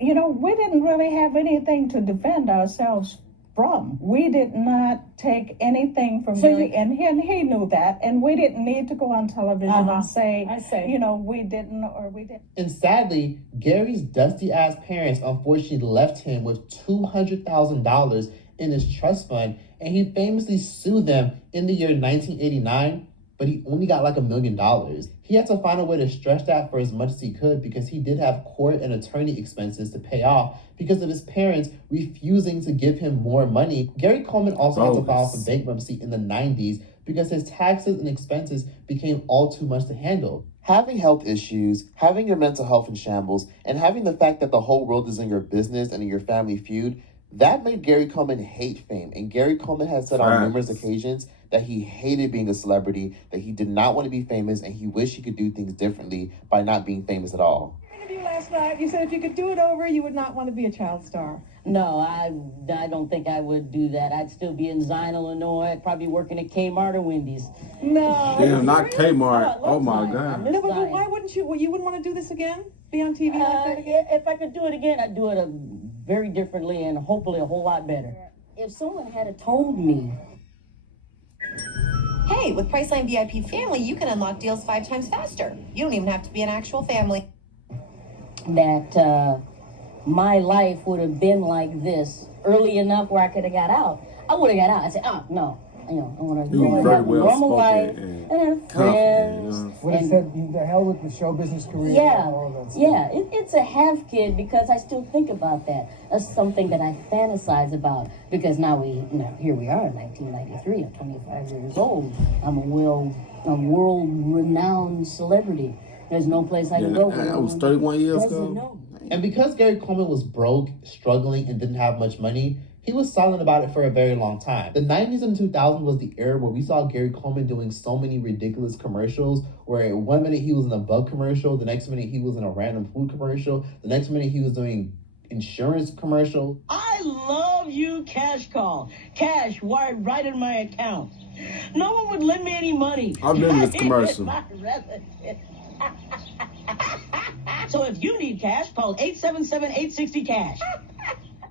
We didn't really have anything to defend ourselves from. We did not take anything from Gary, and he knew that, and we didn't need to go on television and say, we didn't or we didn't. And sadly, Gary's dusty-ass parents unfortunately left him with $200,000 in his trust fund, and he famously sued them in the year 1989, but he only got like $1 million. He had to find a way to stretch that for as much as he could, because he did have court and attorney expenses to pay off because of his parents refusing to give him more money. Gary Coleman also had to file for bankruptcy in the 90s because his taxes and expenses became all too much to handle. Having health issues, having your mental health in shambles, and having the fact that the whole world is in your business and in your family feud, that made Gary Coleman hate fame. And Gary Coleman has said on numerous occasions that he hated being a celebrity, that he did not want to be famous, and he wished he could do things differently by not being famous at all. Interview last night, you said if you could do it over, you would not want to be a child star. No, I don't think I would do that. I'd still be in Zion, Illinois. I'd probably be working at Kmart or Wendy's. No. Damn, not Kmart. Oh my God. No, but why wouldn't you? You wouldn't want to do this again? Be on TV like that again? If I could do it again, I'd do it very differently and hopefully a whole lot better. If someone had told me. Hey, with Priceline VIP Family, you can unlock deals 5 times faster. You don't even have to be an actual family. That my life would have been like this early enough where I could have got out. I would have got out. I'd say, no, I want to You were have very a well normal life spoken and have friends. What it said, the hell with the show business career Yeah, and all of that stuff. yeah. It's a half kid because I still think about that. That's something that I fantasize about because now here we are in 1993. I'm 25 years old. I'm a world-renowned celebrity. There's no place I can go. That was 31 years ago. Know. And because Gary Coleman was broke, struggling, and didn't have much money, he was silent about it for a very long time. The 90s and 2000s was the era where we saw Gary Coleman doing so many ridiculous commercials, where one minute he was in a bug commercial, the next minute he was in a random food commercial, the next minute he was doing insurance commercial. I love you, Cash Call. Cash wired right in my account. No one would lend me any money. I remember this commercial. So if you need cash, call 877-860-CASH.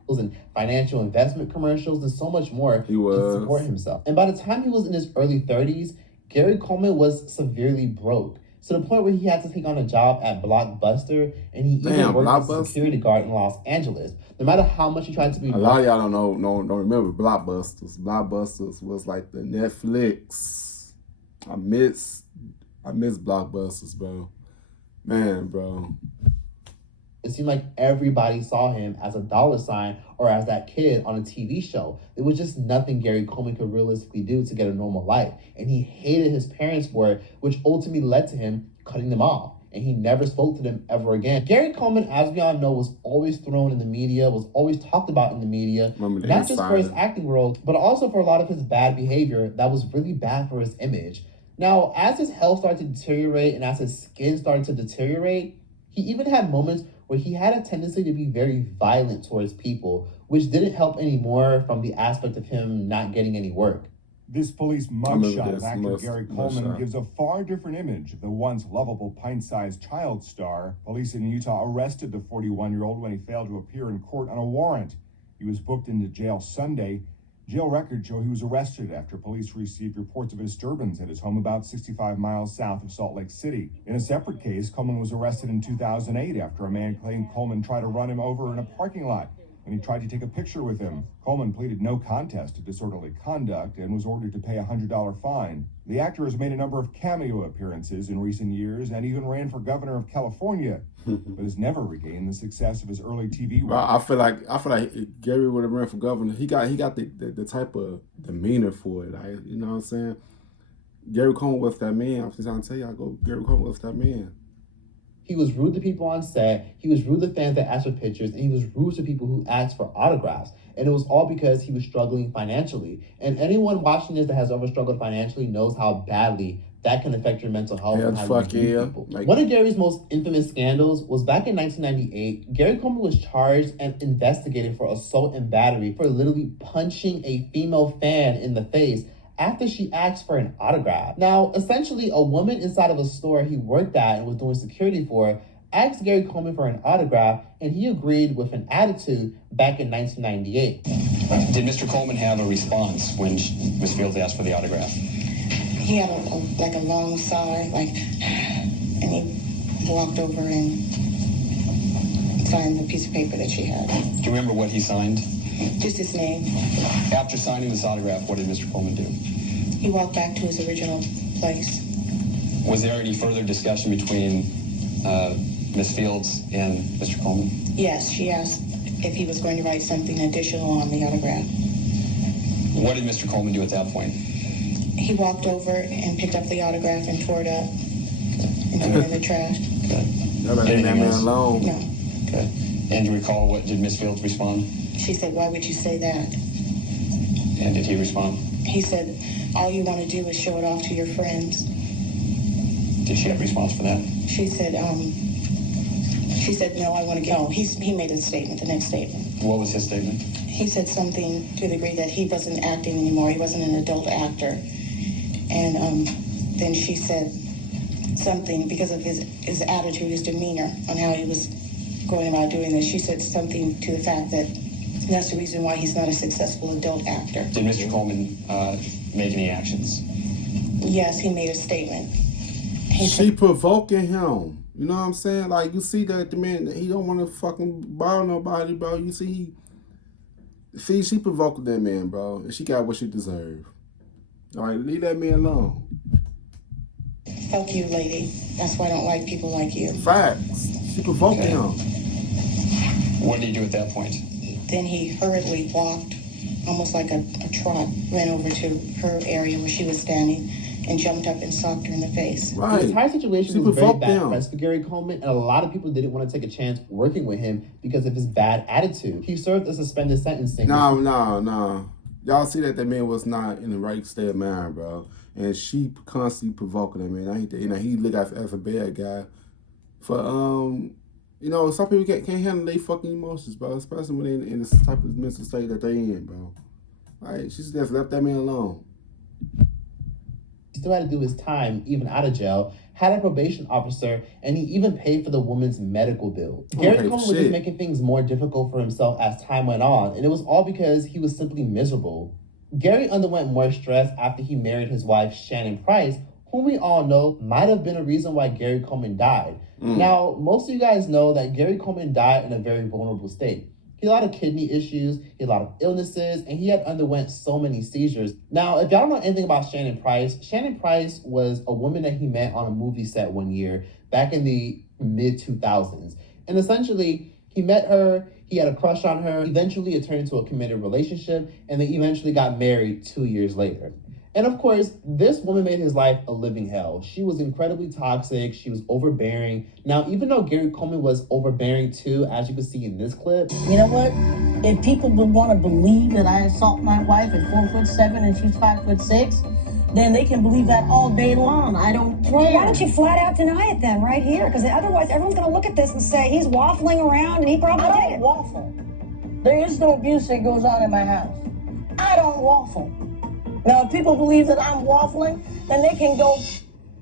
And financial investment commercials and so much more to support himself. And by the time he was in his early 30s, Gary Coleman was severely broke, to the point where he had to take on a job at Blockbuster, and he even worked as a security guard in Los Angeles. No matter how much he tried to be a lot of y'all don't remember Blockbusters. Blockbusters was like the Netflix. I miss Blockbusters, bro. Man, bro. It seemed like everybody saw him as a dollar sign or as that kid on a TV show. There was just nothing Gary Coleman could realistically do to get a normal life. And he hated his parents for it, which ultimately led to him cutting them off. And he never spoke to them ever again. Gary Coleman, as we all know, was always thrown in the media, was always talked about in the media, not just for his acting role, but also for a lot of his bad behavior that was really bad for his image. Now, as his health started to deteriorate and as his skin started to deteriorate, he even had moments where he had a tendency to be very violent towards people, which didn't help anymore from the aspect of him not getting any work. This police mugshot of actor Gary Coleman gives a far different image of the once lovable pint-sized child star. Police in Utah arrested the 41-year-old when he failed to appear in court on a warrant. He was booked into jail Sunday. Jail records show he was arrested after police received reports of a disturbance at his home about 65 miles south of Salt Lake City. In a separate case, Coleman was arrested in 2008 after a man claimed Coleman tried to run him over in a parking lot when he tried to take a picture with him. Coleman pleaded no contest to disorderly conduct and was ordered to pay a $100 fine. The actor has made a number of cameo appearances in recent years and even ran for governor of California, but has never regained the success of his early TV work. I feel like if Gary would have ran for governor, he got the type of demeanor for it. You know what I'm saying? Gary Coleman was that man. I'm just trying to tell y'all, Gary Coleman was that man. He was rude to people on set, he was rude to fans that asked for pictures, and he was rude to people who asked for autographs. And it was all because he was struggling financially. And anyone watching this that has ever struggled financially knows how badly that can affect your mental health and how you view people. One of Gary's most infamous scandals was back in 1998. Gary Coleman was charged and investigated for assault and battery for literally punching a female fan in the face after she asked for an autograph. Now, essentially, a woman inside of a store he worked at and was doing security for asked Gary Coleman for an autograph, and he agreed with an attitude back in 1998. Did Mr. Coleman have a response when Ms. Fields asked for the autograph? He had a long sigh, and he walked over and signed the piece of paper that she had. Do you remember what he signed? Just his name. After signing this autograph, what did Mr. Coleman do? He walked back to his original place. Was there any further discussion between Ms. Fields and Mr. Coleman? Yes, she asked if he was going to write something additional on the autograph. What did Mr. Coleman do at that point? He walked over and picked up the autograph and tore it up and threw it in the trash. Okay. Anything else? Alone. No. Okay. And do you recall what did Ms. Fields respond? She said, "Why would you say that?" And did he respond? He said, "All you want to do is show it off to your friends." Did she have a response for that? She said, "No, I want to go." He made a statement, the next statement. What was his statement? He said something to the degree that he wasn't acting anymore. He wasn't an adult actor. And then she said something because of his attitude, his demeanor on how he was going about doing this. She said something to the fact that that's the reason why he's not a successful adult actor. Did Mr. Coleman make any actions? Yes, he made a statement. She provoking him. You know what I'm saying? Like, you see that the man, he don't want to fucking bother nobody, bro. You see, she provoking that man, bro. And she got what she deserved. All right, leave that man alone. Fuck you, lady. That's why I don't like people like you. Facts. She provoked him. What did he do at that point? Then he hurriedly walked, almost like a trot, ran over to her area where she was standing and jumped up and socked her in the face. Right. The entire situation was very bad press for Gary Coleman, and a lot of people didn't want to take a chance working with him because of his bad attitude. He served a suspended sentencing. No. Y'all see that man was not in the right state of mind, bro. And she constantly provoking him, man. He looked as a bad guy. For some people can't handle their fucking emotions, bro. Especially when they're in this type of mental state that they in, bro. Like, she just left that man alone. He still had to do his time, even out of jail, had a probation officer, and he even paid for the woman's medical bill. Gary Coleman was just making things more difficult for himself as time went on, and it was all because he was simply miserable. Gary underwent more stress after he married his wife, Shannon Price, whom we all know might have been a reason why Gary Coleman died. Now, most of you guys know that Gary Coleman died in a very vulnerable state. He had a lot of kidney issues, he had a lot of illnesses, and he had underwent so many seizures. Now, if y'all don't know anything about Shannon Price was a woman that he met on a movie set one year back in the mid-2000s. And essentially, he met her, he had a crush on her, eventually it turned into a committed relationship, and they eventually got married 2 years later. And of course, this woman made his life a living hell. She was incredibly toxic. She was overbearing. Now, even though Gary Coleman was overbearing too, as you can see in this clip. You know what? If people would want to believe that I assault my wife at 4'7" and she's 5'6", then they can believe that all day long. I don't care. Why don't you flat out deny it then, right here? Because otherwise, everyone's going to look at this and say he's waffling around and he probably did it. I don't waffle. There is no abuse that goes on in my house. I don't waffle. Now, if people believe that I'm waffling, then they can go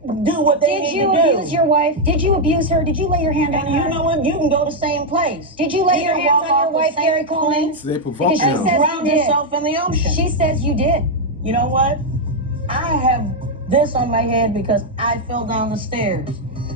do what they need to do. Did you abuse your wife? Did you abuse her? Did you lay your hand on her? And you know what? You can go the same place. Did you lay your hands on your wife, Gary Coleman? So they provoke him. Because she says drown you did. yourself in the ocean. She says you did. You know what? I have this on my head because I fell down the stairs.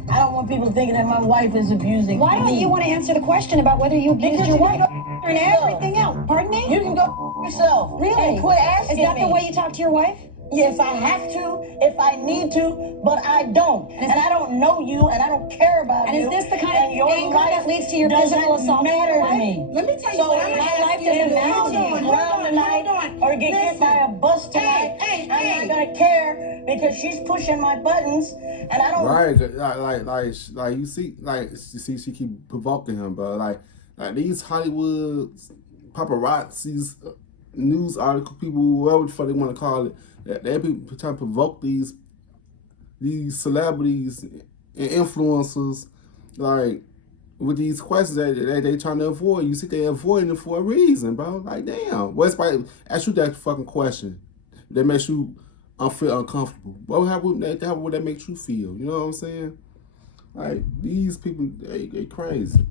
I don't want people thinking that my wife is abusing me. Why don't you want to answer the question about whether you abused your wife and everything else? Pardon me? You can go yourself. Really? And quit asking me. Is that the way you talk to your wife? If I have to, if I need to, but I don't. And I don't know you, and I don't care about you. And is this the kind of your anger that leads to your physical assault? Matter to me. Let me tell you so what, my life doesn't matter to you. Drown tonight, or get hit by a bus tonight. I'm not gonna care because she's pushing my buttons, and I don't. Right, like you see, she keep provoking him, bro. Like these Hollywood paparazzis, news article people, whatever the fuck they want to call it. They be trying to provoke these celebrities and influencers, like, with these questions that they trying to avoid. You see, they avoiding it for a reason, bro. Like, damn. What's probably ask you that fucking question that makes you feel uncomfortable? How would that make you feel? You know what I'm saying? Like, these people, they crazy.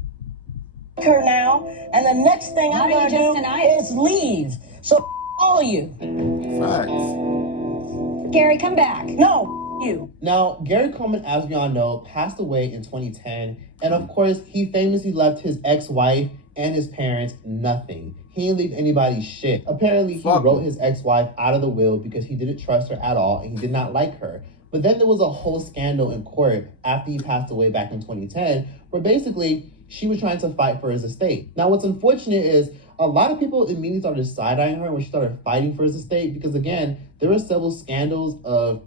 Her now, and the next thing I'm gonna do is leave. So all of you. Facts. Gary, come back. No, you. Now, Gary Coleman, as we all know, passed away in 2010. And of course, he famously left his ex-wife and his parents nothing. He didn't leave anybody shit. Apparently, he wrote his ex-wife out of the will because he didn't trust her at all and he did not like her. But then there was a whole scandal in court after he passed away back in 2010, where basically she was trying to fight for his estate. Now, what's unfortunate is a lot of people immediately started side-eyeing her when she started fighting for his estate because, again, there were several scandals of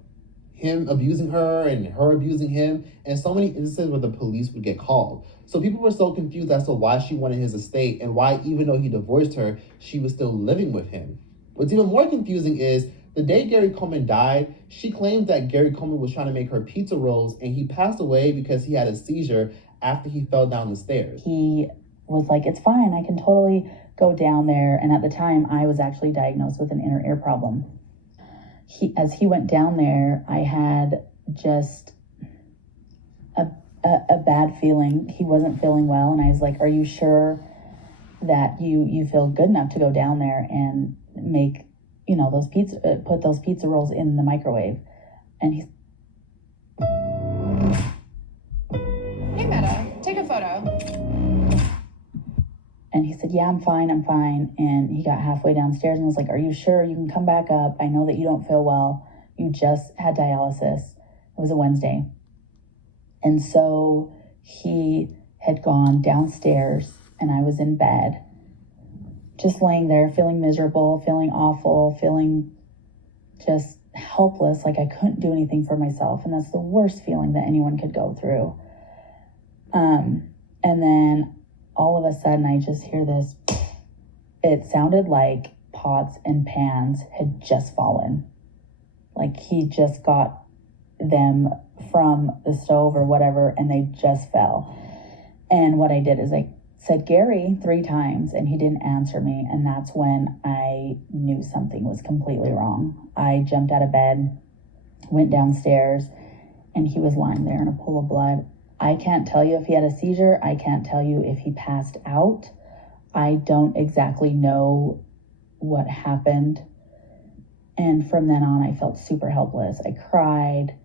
him abusing her and her abusing him, and so many instances where the police would get called. So people were so confused as to why she wanted his estate and why, even though he divorced her, she was still living with him. What's even more confusing is the day Gary Coleman died, she claimed that Gary Coleman was trying to make her pizza rolls, and he passed away because he had a seizure after he fell down the stairs. He was like, it's fine, I can totally go down there. And at the time, I was actually diagnosed with an inner ear problem. As he went down there, I had just a bad feeling. He wasn't feeling well, and I was like, are you sure that you feel good enough to go down there and make, those put those pizza rolls in the microwave? And he's... Hey, Meta, take a photo. And he said, yeah, I'm fine. And he got halfway downstairs and was like, are you sure you can come back up? I know that you don't feel well. You just had dialysis. It was a Wednesday. And so he had gone downstairs and I was in bed, just laying there, feeling miserable, feeling awful, feeling just helpless, like I couldn't do anything for myself. And that's the worst feeling that anyone could go through. And then all of a sudden I just hear this. It sounded like pots and pans had just fallen. Like he just got them from the stove or whatever, and they just fell. And what I did is I said Gary 3 times, and he didn't answer me. And that's when I knew something was completely wrong. I jumped out of bed, went downstairs, and he was lying there in a pool of blood. I can't tell you if he had a seizure. I can't tell you if he passed out. I don't exactly know what happened. And from then on, I felt super helpless. I cried.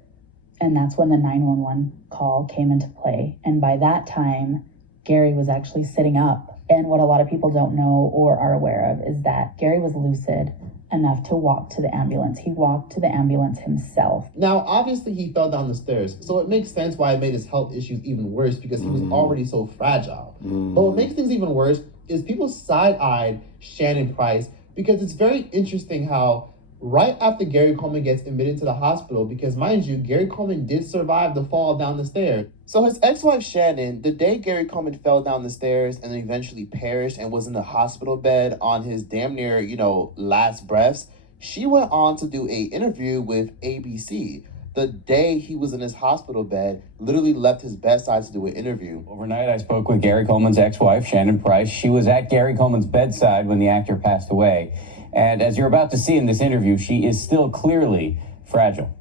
And that's when the 911 call came into play. And by that time, Gary was actually sitting up. And what a lot of people don't know or are aware of is that Gary was lucid enough to walk to the ambulance. He walked to the ambulance himself. Now, obviously, he fell down the stairs, so it makes sense why it made his health issues even worse, because he was already so fragile. But what makes things even worse is people side-eyed Shannon Price, because it's very interesting how right after Gary Coleman gets admitted to the hospital, because mind you, Gary Coleman did survive the fall down the stairs. So his ex-wife Shannon, the day Gary Coleman fell down the stairs and then eventually perished and was in the hospital bed on his damn near, last breaths, she went on to do a interview with ABC. The day he was in his hospital bed, literally left his bedside to do an interview. Overnight, I spoke with Gary Coleman's ex-wife, Shannon Price. She was at Gary Coleman's bedside when the actor passed away. And as you're about to see in this interview, she is still clearly fragile.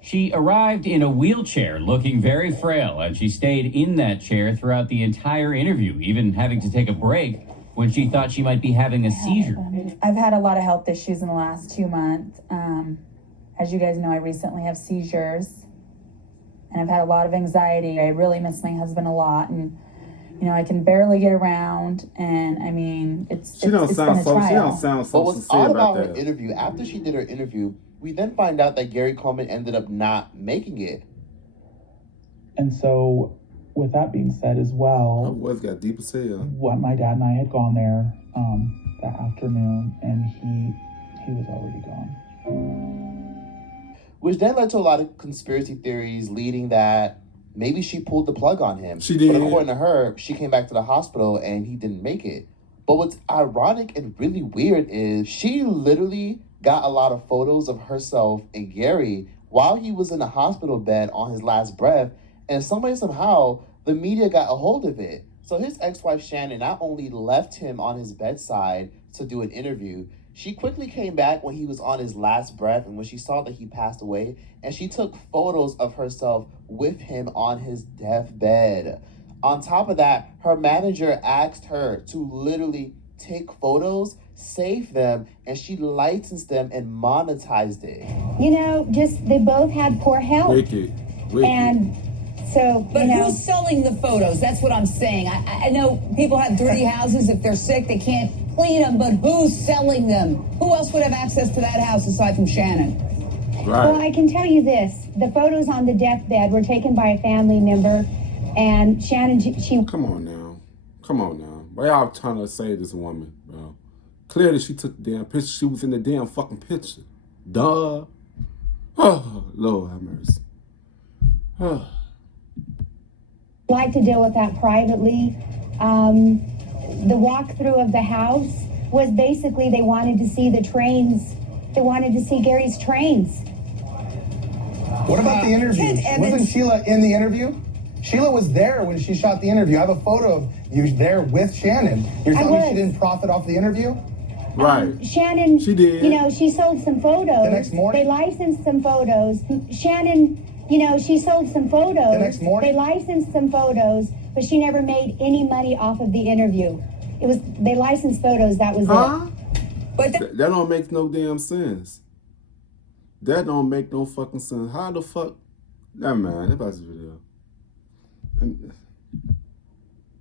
She arrived in a wheelchair looking very frail, and she stayed in that chair throughout the entire interview, even having to take a break when she thought she might be having a seizure. I've had a lot of health issues in the last 2 months. As you guys know, I recently have seizures, and I've had a lot of anxiety. I really miss my husband a lot, and I can barely get around, and I mean, it's been a trial. She don't sound so But what's sincere odd about about that. her interview, after she did her interview, we then find out that Gary Coleman ended up not making it. And so, with that being said as well, Her voice got deep as hell. what my dad and I had gone there that afternoon, and he was already gone. Which then led to a lot of conspiracy theories leading that maybe she pulled the plug on him. She did. But according to her, she came back to the hospital and he didn't make it. But what's ironic and really weird is she literally got a lot of photos of herself and Gary while he was in the hospital bed on his last breath. And somehow, the media got a hold of it. So his ex-wife Shannon not only left him on his bedside to do an interview, she quickly came back when he was on his last breath and when she saw that he passed away, and she took photos of herself with him on his deathbed. On top of that, her manager asked her to literally take photos, save them, and she licensed them and monetized it. They both had poor health. Wicked. And so, But who's selling the photos? That's what I'm saying. I know people have dirty houses. If they're sick, they can't clean them, but who's selling them? Who else would have access to that house aside from Shannon? Right. Well, I can tell you this. The photos on the deathbed were taken by a family member, and Shannon, she... Come on now. Why y'all trying to save this woman, bro? Clearly she took the damn picture. She was in the damn fucking picture. Duh. Oh, Lord have mercy. like to deal with that privately. The walkthrough of the house was basically they wanted to see the trains. They wanted to see Gary's trains. What about the interview? Wasn't Sheila in the interview? Sheila was there when she shot the interview. I have a photo of you there with Shannon. You're telling me she didn't profit off the interview? Right. Shannon, she did. She sold some photos. The next morning? They licensed some photos. Shannon, she sold some photos. The next morning? They licensed some photos, but she never made any money off of the interview. They licensed photos, that was it. But that don't make no damn sense. That don't make no fucking sense. How the fuck? Nah, man, that's this video.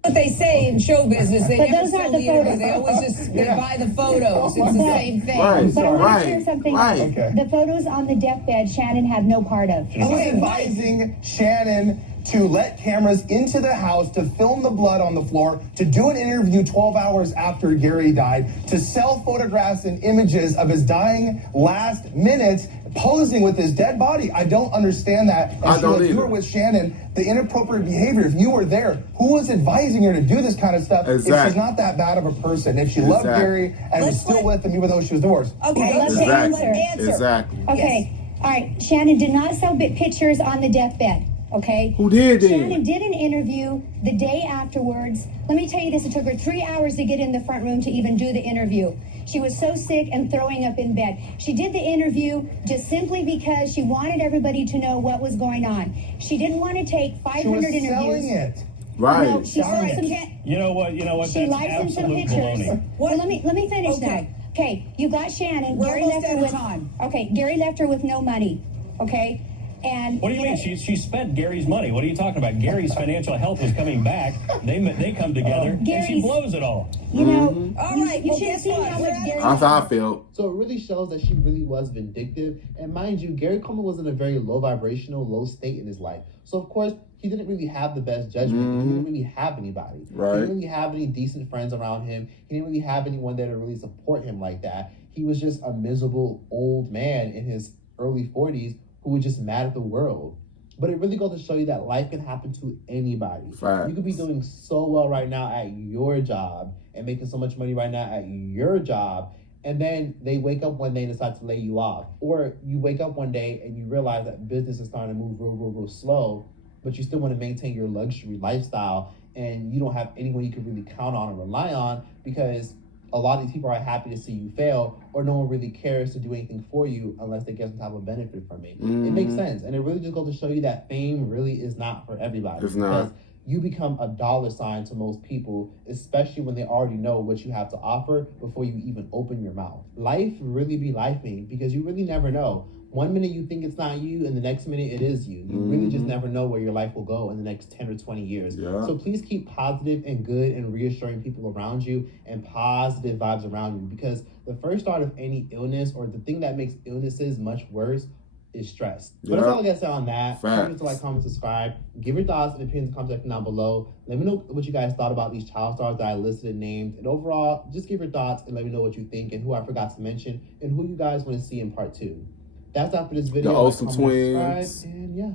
But they say in show business. They But never those sell aren't the the interview. photos. They always just they buy the photos. It's the But- same thing. Right. But I want Right. to share something. Right. Okay. The photos on the deathbed, Shannon had no part of. Who was advising Shannon to let cameras into the house, to film the blood on the floor, to do an interview 12 hours after Gary died, to sell photographs and images of his dying last minutes, posing with his dead body? I don't understand that. And I don't if you either. were with Shannon, the inappropriate behavior, if you were there, who was advising her to do this kind of stuff? If Exactly. she's not that bad of a person, if she loved Exactly. Gary and was still with him even though she was divorced. Okay, let's Exactly. answer. Exactly. Okay. All right. Shannon did not sell pictures on the deathbed. Okay. Who did then? Shannon did an interview the day afterwards. Let me tell you this, it took her 3 hours to get in the front room to even do the interview. She was so sick and throwing up in bed. She did the interview just simply because she wanted everybody to know what was going on. She didn't want to take 500 She was interviews. selling it. Right. No, she sold some, You know what? she That's licensed some absolute pictures. baloney. Well, let me finish Okay. now. Okay, you got Shannon. We're Gary almost left her out of with time. Okay, Gary left her with no money. Okay, and What do you mean? She spent Gary's money. What are you talking about? Gary's financial health was coming back. They come together and she Gary's- blows it all. you know, All right, you well, should have guess seen what? how We're much out of Gary. That's how I felt. So it really shows that she really was vindictive. And mind you, Gary Coleman was in a very low vibrational, low state in his life. So of course, he didn't really have the best judgment. He didn't really have anybody. Right. He didn't really have any decent friends around him. He didn't really have anyone there to really support him like that. He was just a miserable old man in his early 40s who was just mad at the world. But it really goes to show you that life can happen to anybody. Facts. You could be doing so well right now at your job and making so much money right now at your job, and then they wake up one day and decide to lay you off. Or you wake up one day and you realize that business is starting to move real slow, but you still want to maintain your luxury lifestyle, and you don't have anyone you can really count on or rely on because a lot of these people are happy to see you fail, or no one really cares to do anything for you unless they get some type of benefit from it. It makes sense. And it really just goes to show you that fame really is not for everybody. It's not. Because you become a dollar sign to most people, especially when they already know what you have to offer before you even open your mouth. Life really be lifing because you really never know. One minute you think it's not you, and the next minute it is you. You really just never know where your life will go in the next 10 or 20 years. Yeah. So please keep positive and good and reassuring people around you and positive vibes around you, because the first start of any illness, or the thing that makes illnesses much worse, is stress. But that's all I gotta say on that. Don't forget to like, comment, subscribe. Give your thoughts and opinions in the comment section down below. Let me know what you guys thought about these child stars that I listed and named. And overall, just give your thoughts and let me know what you think and who I forgot to mention and who you guys want to see in part 2. That's all for this video. The Olsen Like, comment, twins. subscribe, and yeah,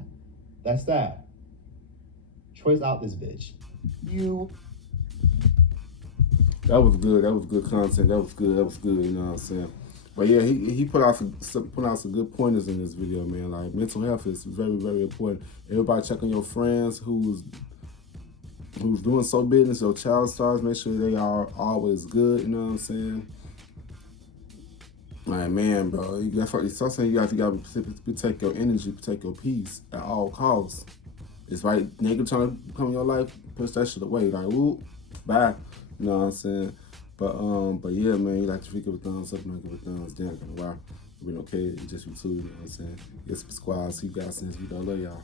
that's that. Troy's out this bitch. You. That was good. That was good content. That was good. That was good. You know what I'm saying? But yeah, he put out some good pointers in this video, man. Like, mental health is very, very important. Everybody check on your friends who's doing so business, your child stars. Make sure they are always good. You know what I'm saying? Like, man, bro, that's what something you gotta protect your energy, protect your peace at all costs. It's right, negative trying to come in your life, push that shit away. Like, whoop, bye. You know what I'm saying? But yeah, man, you like to give a thumbs up, not give a thumbs down. Why? We don't care. It's just you too. You know what I'm saying? Yes, squad. See you guys next video. Love y'all.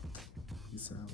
Peace out.